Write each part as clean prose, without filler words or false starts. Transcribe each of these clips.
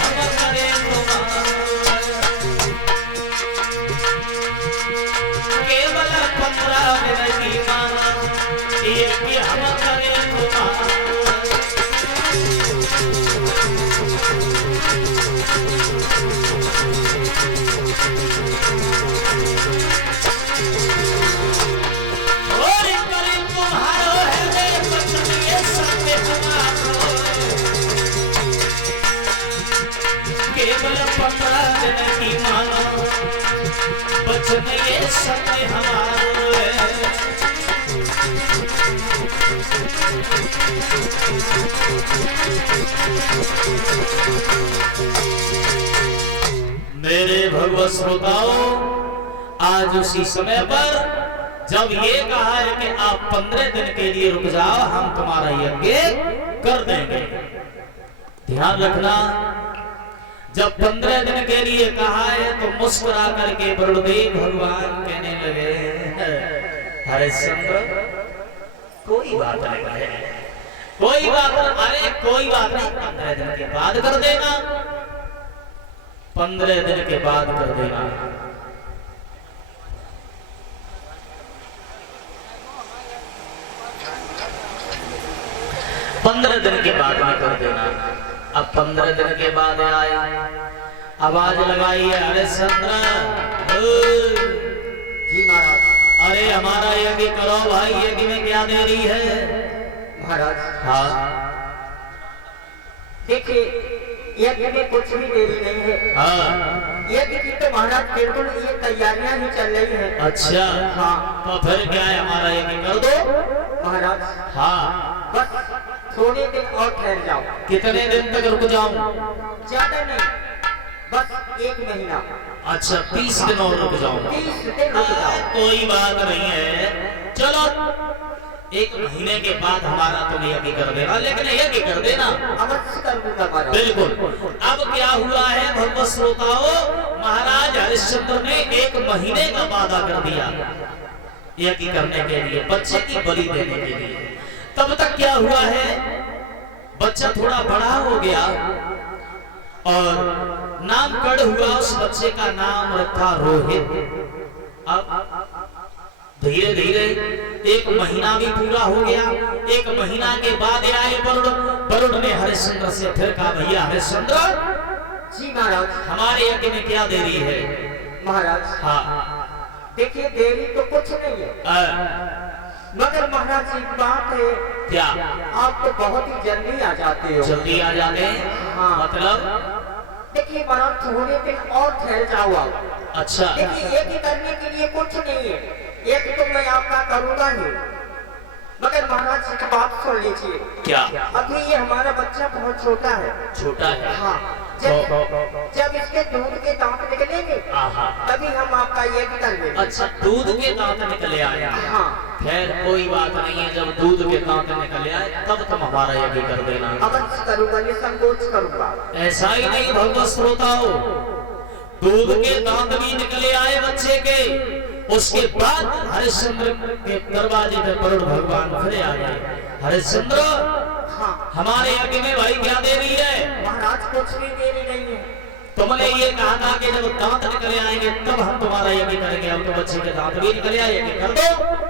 हम करें केवल 15 दिन की माना ये कि हम करें केवल 15 दिन की मानो बचन ये सत्य हमारे मेरे भगवत श्रोताओं, आज उसी समय पर जब ये कहा है कि आप 15 दिन के लिए रुक जाओ, हम तुम्हारा यज्ञ कर देंगे। ध्यान रखना, जब 15 दिन के लिए कहा है तो मुस्कुरा करके वरुणदेव भगवान कहने लगे, हरिश्चंद्र कोई बात नहीं है, कोई बात नहीं, अरे कोई बात नहीं, 15 दिन के बाद कर देना, 15 दिन के बाद कर देना। पंद्रह दिन के बाद में कर देना। अब 15 दिन के बाद आए, आवाज लगाई है, हरिश्चंद्र जी महाराज। अरे हमारा यज्ञ करो भाई, यज्ञ में क्या देरी है महाराज? हाँ देखिए, यज्ञ में कुछ भी देरी नहीं है। हाँ यज्ञ की तो महाराज बिल्कुल ये तैयारियां ही चल रही है। अच्छा हाँ, तो फिर क्या है, हमारा यज्ञ कर दो महाराज। हाँ, बस थोड़े दिन और ठहर जाओ। कितने दिन तक रुक जाऊं? ज्यादा नहीं, बस 1 महीना। अच्छा 30 दिन और रुक जाऊं? 30 दिन रुक जाओ। कोई बात नहीं है, चलो 1 महीने के बाद हमारा तुम यज्ञ कर देना, लेकिन यज्ञ कर देना अवश्य कर दूंगा महाराज। बिल्कुल। अब क्या हुआ है भगवत श्रोताओं, महाराज हरिश्चंद्र ने 1 महीने का वादा कर दिया यज्ञ करने के लिए, बच्चे की बलि देने के लिए। तब तक क्या हुआ है, बच्चा थोड़ा बड़ा हो गया और नामकरण हुआ, उस बच्चे का नाम रखा रोहित। अब धीरे धीरे 1 महीना भी पूरा हो गया। 1 महीना के बाद आए वरुण ने हरिश्चंद्र से फिर कहा, भैया हरिश्चंद्र जी महाराज। हमारे यज्ञ में क्या देरी है? महाराज हाँ देखिए, देरी तो कुछ नहीं है, मगर महाराज एक बात है। क्या? आप तो बहुत ही जल्दी आ जाते हो। जल्दी आ जाते हैं? हाँ। मतलब? देखिए महाराज, थोड़े दिन और ठहर जाओ आप। अच्छा देखिए, यज्ञ करने के लिए कुछ नहीं है, यज्ञ तो मैं आपका करूंगा ही, मगर महाराज एक बात सुन लीजिए। क्या? अभी ये हमारा बच्चा बहुत छोटा है। छोटा है? हाँ, जब इसके दूध के दांत निकलेंगे तभी हम आपका यज्ञ कर देंगे। अच्छा, दूध के दांत निकले आए? हाँ। खैर कोई बात नहीं है, जब दूध के दांत निकले आए तब तुम हमारा यज्ञ कर देना। अवश्य करूंगा, निसंकोच करूंगा। ऐसा ही नहीं भगवत श्रोताओं, दूध के दांत भी निकले आए बच्चे के, उसके बाद हरिश्चंद्र के दरवाजे पे वरुण भगवान फिर आ गए। हरिश्चंद्र हाँ हमारे यज्ञ में भाई क्या देरी है? महाराज, कुछ भी देरी नहीं है। तुमने ये कहा था कि जब दांत निकले आएंगे तब हम तुम्हारा यज्ञ करेंगे, हम तो बच्चे के दांत भी निकले आए, यज्ञ कर दो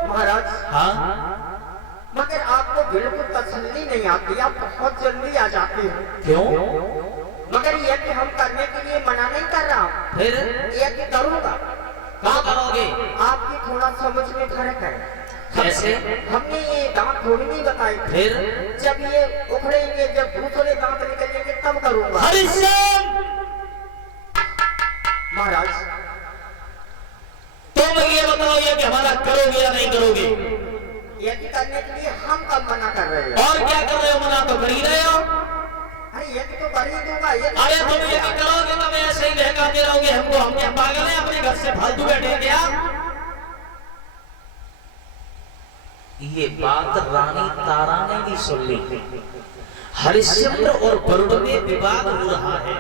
महाराज। हाँ, मगर आपको बिल्कुल तसल्ली नहीं आती, आप बहुत जल्दी आ जाते हो। क्यों? मगर यज्ञ हम करने के लिए मना नहीं कर रहा हूँ, फिर यज्ञ करूंगा। क्या करोगे? आपकी थोड़ा समझ में फर्क है। कैसे? हमने ये दांत थोड़ी नहीं बताई। फिर जब ये उखड़ेंगे, जब दूसरे दांत निकलेंगे तब करूंगा। हरिश्चंद्र महाराज, तुम ये बताओ, ये कि हमारा करोगे या नहीं करोगे? यज्ञ करने के लिए हम कब मना कर रहे हैं? और क्या कर रहे हो? मना तो कर ही रहे हो। अरे यज्ञ तो कर ही दूंगा। अरे तुम यज्ञ करोगे तो मैं ऐसे ही बहकाते रहोगे हमको, हम क्या पागल हैं? अपने घर से फालतू बैठे क्या? ये बात रानी तारा ने भी सुन ली। हरिश्चंद्र और वरुण में विवाद हो रहा है।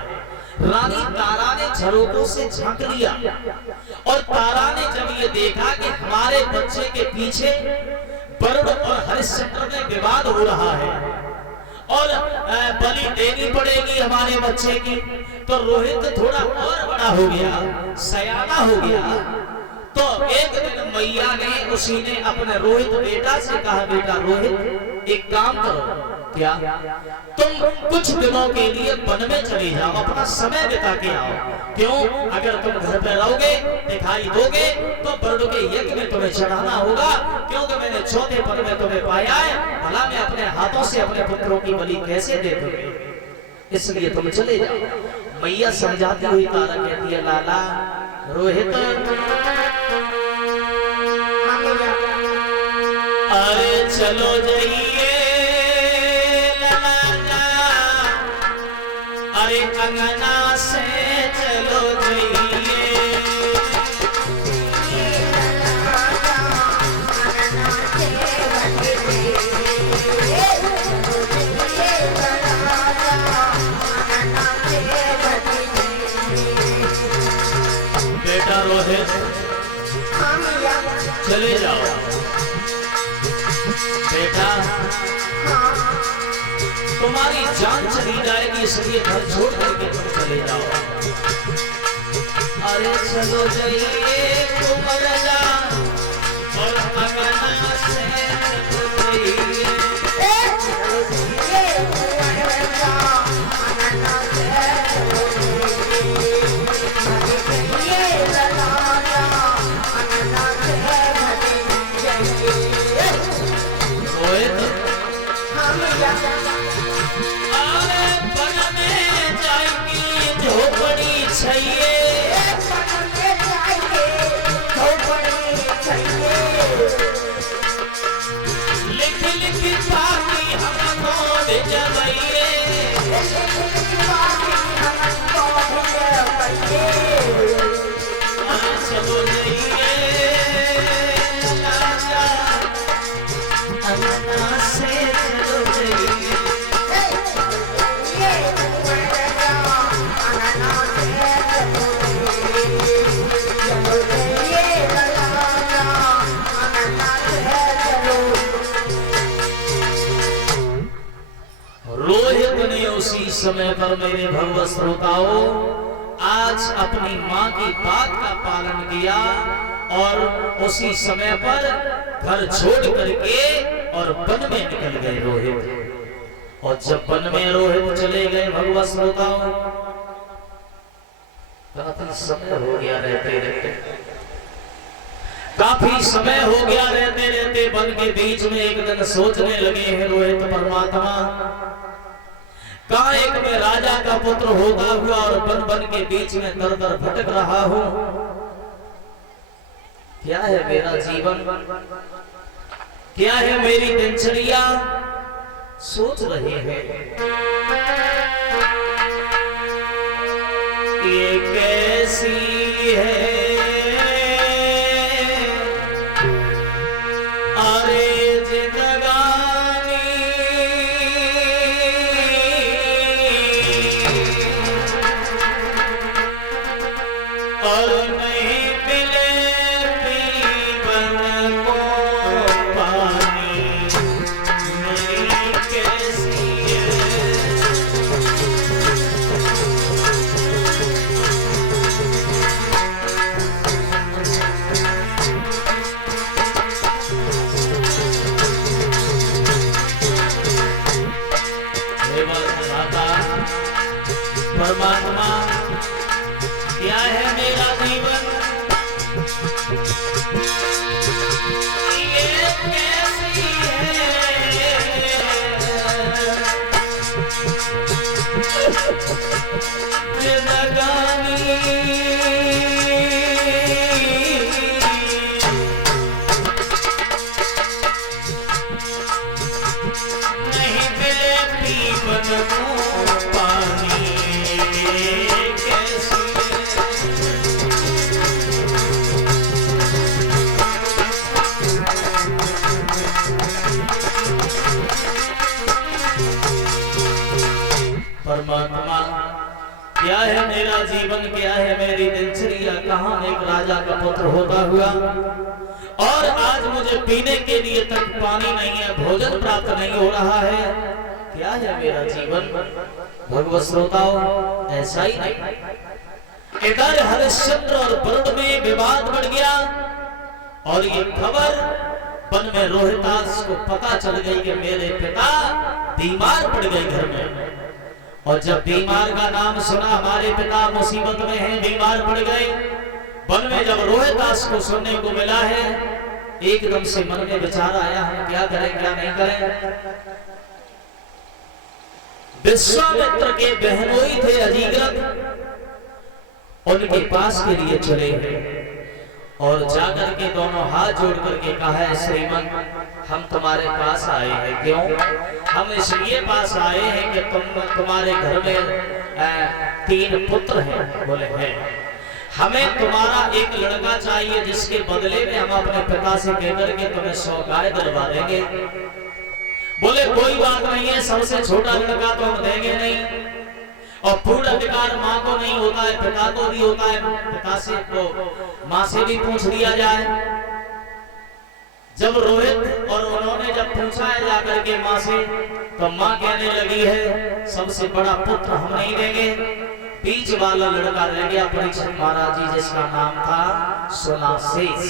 रानी तारा ने झरोकों से झांक लिया और तारा ने जब ये देखा कि हमारे बच्चे के पीछे वरुण और हरिश्चंद्र में विवाद हो रहा है और बलि देनी पड़ेगी हमारे बच्चे की। तो रोहित थोड़ा और बड़ा हो गया, सयाना हो गया। तो एक दिन मैया ने उसी ने अपने रोहित बेटा से कहा, बेटा रोहित एक काम करो, क्या तुम कुछ दिनों के लिए वन में चले जाओ, अपना समय बिता के आओ। क्यों? अगर तुम घर पे रहोगे, दिखाई दोगे, तो बरडों के यज्ञ में तुम्हें चढ़ाना होगा। क्योंकि मैंने चौथे पद में तुम्हें पाया है, भला मैं अपने हाथों से अपने पुत्रों की बलि कैसे दे दूंगी, इसलिए तुम चले जाओ। मैया समझाती हुई तारा कहती है, लाला रोहित अरे चलो जाइए लाला, अरे अंगना से चलो जाइए। बेटा रोहित चले जाओ। बेटा तुम्हारी जान चली जाएगी, इसलिए घर छोड़ करके तुम चले जाओ। अरे चलो जाइए कुंवर जान, और अंगना से चलो जाइए। उसी समय पर मेरे भगवत श्रोताओं आज अपनी माँ की बात का पालन किया और उसी समय पर घर छोड़ करके और वन में निकल गए रोहित। और जब वन में रोहित चले गए भगवत श्रोताओं, काफी समय हो गया रहते रहते, काफी समय हो गया रहते रहते वन के बीच में एक दिन सोचने लगे हैं रोहित परमात्मा, कहा एक मैं राजा का पुत्र होता हुआ और वन वन के बीच में दर दर भटक रहा हूं, क्या है मेरा जीवन, क्या है मेरी दिनचर्या, सोच रहे हैं ये कैसी है परमात्मा, क्या है मेरा जीवन, ये कैसी है लगानी, नहीं मिले पीवन को पानी, परमात्मा क्या है मेरा जीवन, क्या है मेरी दिनचर्या, कहां एक राजा का पुत्र होता हुआ और आज मुझे पीने के लिए तक पानी नहीं है, भोजन प्राप्त नहीं हो रहा है, क्या है मेरा जीवन, भगवत श्रोताओं ऐसा ही नहीं। इधर हरिश्चंद्र और वरुण में विवाद बढ़ गया और ये खबर वन में रोहितास को पता चल गई कि मेरे पिता बीमार पड़ गए घर में। और जब बीमार का नाम सुना, हमारे पिता मुसीबत में हैं, बीमार पड़ गए, वन में जब रोहितास को सुनने को मिला है, एकदम से मन में विचार आया हम क्या करें क्या नहीं करें। विश्वामित्र के बहनोई थे अजीग्रत, उनके पास के लिए चले और जाकर के दोनों हाथ जोड़ करके कहा है श्रीमान हम तुम्हारे पास आए हैं। क्यों? हम इसलिए पास आए हैं कि तुम्हारे घर में 3 पुत्र हैं। बोले हैं, हमें तुम्हारा एक लड़का चाहिए जिसके बदले में हम अपने पिता से कहकर के तुम्हें 100 गाय दिलवा देंगे। बोले कोई बात नहीं है, सबसे छोटा लड़का तो हम देंगे नहीं, और पूर्ण अधिकार माँ को नहीं होता है, पिता को भी होता है, पिता से तो माँ से भी पूछ लिया जाए। जब रोहित और उन्होंने जब पूछा है जाकर के माँ से, तो माँ कहने लगी है सबसे बड़ा पुत्र हम नहीं देंगे, बीच वाला लड़का रह गया परीक्षित महाराज जी, जिसका नाम था सुनासेस।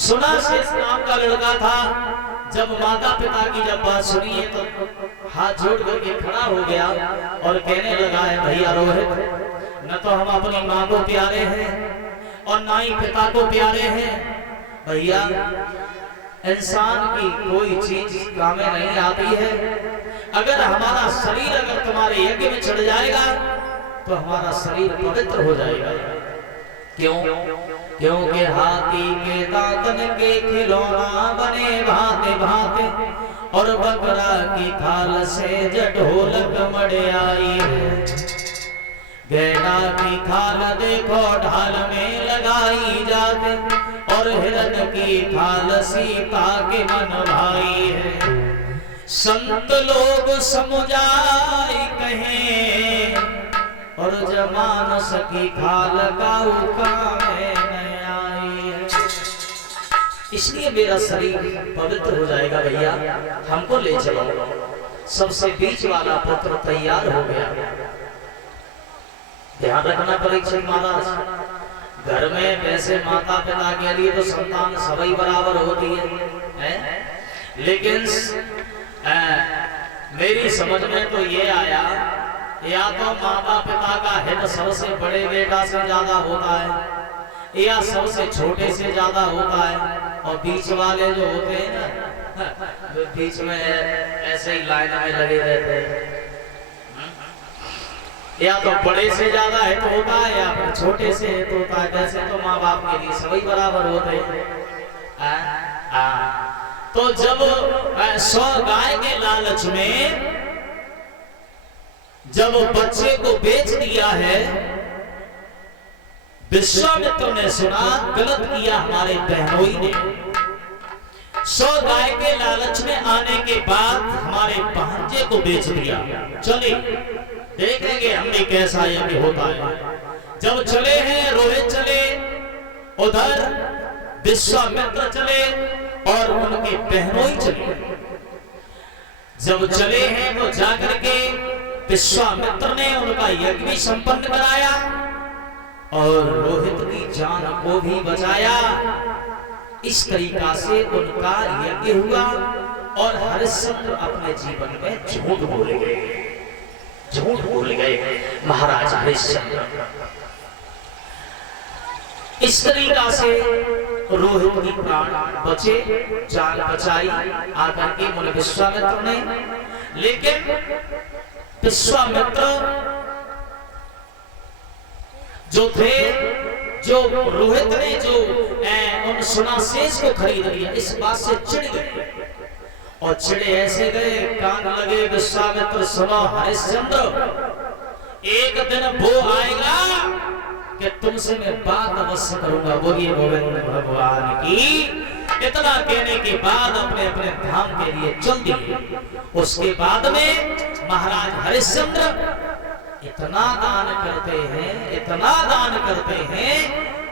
सुनासेस नाम का लड़का था। जब माता पिता की जब बात सुनी है तो हाथ जोड़ करके खड़ा हो गया और कहने लगा है भैया रोहित, न तो हम अपनी माँ को प्यारे हैं और ना ही पिता को प्यारे हैं। भैया इंसान की कोई चीज काम में नहीं आती है। अगर हमारा शरीर अगर तुम्हारे यज्ञ में चढ़ जाएगा तो हमारा शरीर पवित्र हो जाएगा। क्यों? क्योंकि हाथी के दांतन के खिलौना बने भांति भांति, और बकरा की खाल से जढोलक मड़े आई है। गैड़ा की खाल देखो ढाल में लगाई जाते, और हिरण की खाल सीता के मन भाई है। संत लोग समुझाई कहें, और जमान सकी खाल का इसलिए मेरा शरीर पवित्र हो जाएगा। भैया हमको ले चलो। सबसे बीच वाला पुत्र तैयार हो गया। ध्यान रखना परीक्षित महाराज, घर में वैसे माता पिता के लिए तो संतान सभी बराबर होती है? लेकिन मेरी समझ में तो ये आया, या तो माता पिता का हित सबसे बड़े बेटा से ज्यादा होता है, या सबसे छोटे से ज्यादा होता है, और बीच वाले जो होते हैं ना, जो बीच में ऐसे ही लाइन में लगे रहते हैं, या तो बड़े से ज्यादा हित होता है या फिर छोटे से हित होता है। वैसे तो माँ बाप के लिए सभी बराबर होते हैं। तो जब 100 गाय के लालच में जब बच्चे को बेच दिया है, विश्वामित्र ने सुना गलत किया हमारे बहनोई ने। 100 गाय के लालच में आने के बाद हमारे भांजे को बेच दिया। चले देखेंगे हमने कैसा यज्ञ होता है। जब चले हैं रोहित चले, उधर विश्वामित्र चले और उनके बहनोई चले। जब चले हैं तो जाकर के विश्वामित्र ने उनका यज्ञ भी संपन्न कराया और रोहित की जान को भी बचाया। इस तरीका से उनका यज्ञ हुआ और हरिश्चंद्र अपने जीवन में झूठ बोल गए। झूठ बोल गए महाराज हरिश्चंद्र। इस तरीका से रोहित की प्राण बचे, जान बचाई आकर के मुनि विश्वामित्र ने। लेकिन विश्वामित्र जो थे, जो रोहित ने जो उन सुनासेस को खरीद लिया, इस बात से चिढ़ गए और चिड़े ऐसे गए, कान लगे विश्वामित्र सुनो हरिश्चंद्र, एक दिन वो आएगा कि तुमसे मैं बात अवश्य करूंगा। बोलिए गोविंद भगवान की। इतना कहने के बाद अपने अपने धाम के लिए चल दिए। उसके बाद में महाराज हरिश्चंद्र इतना दान करते हैं, इतना दान करते हैं,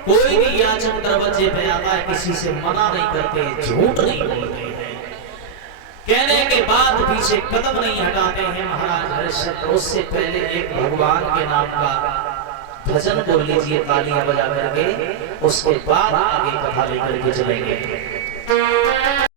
कोई भी याचक दरवाजे पे आता है किसी से मना नहीं करते, झूठ नहीं बोलते हैं। कहने के बाद पीछे कदम नहीं हटाते हैं महाराज हरिश्चंद्र। उससे पहले एक भगवान के नाम का भजन बोल लीजिए तालियां बजा करके, उसके बाद आगे कथा लेकर के चलेंगे।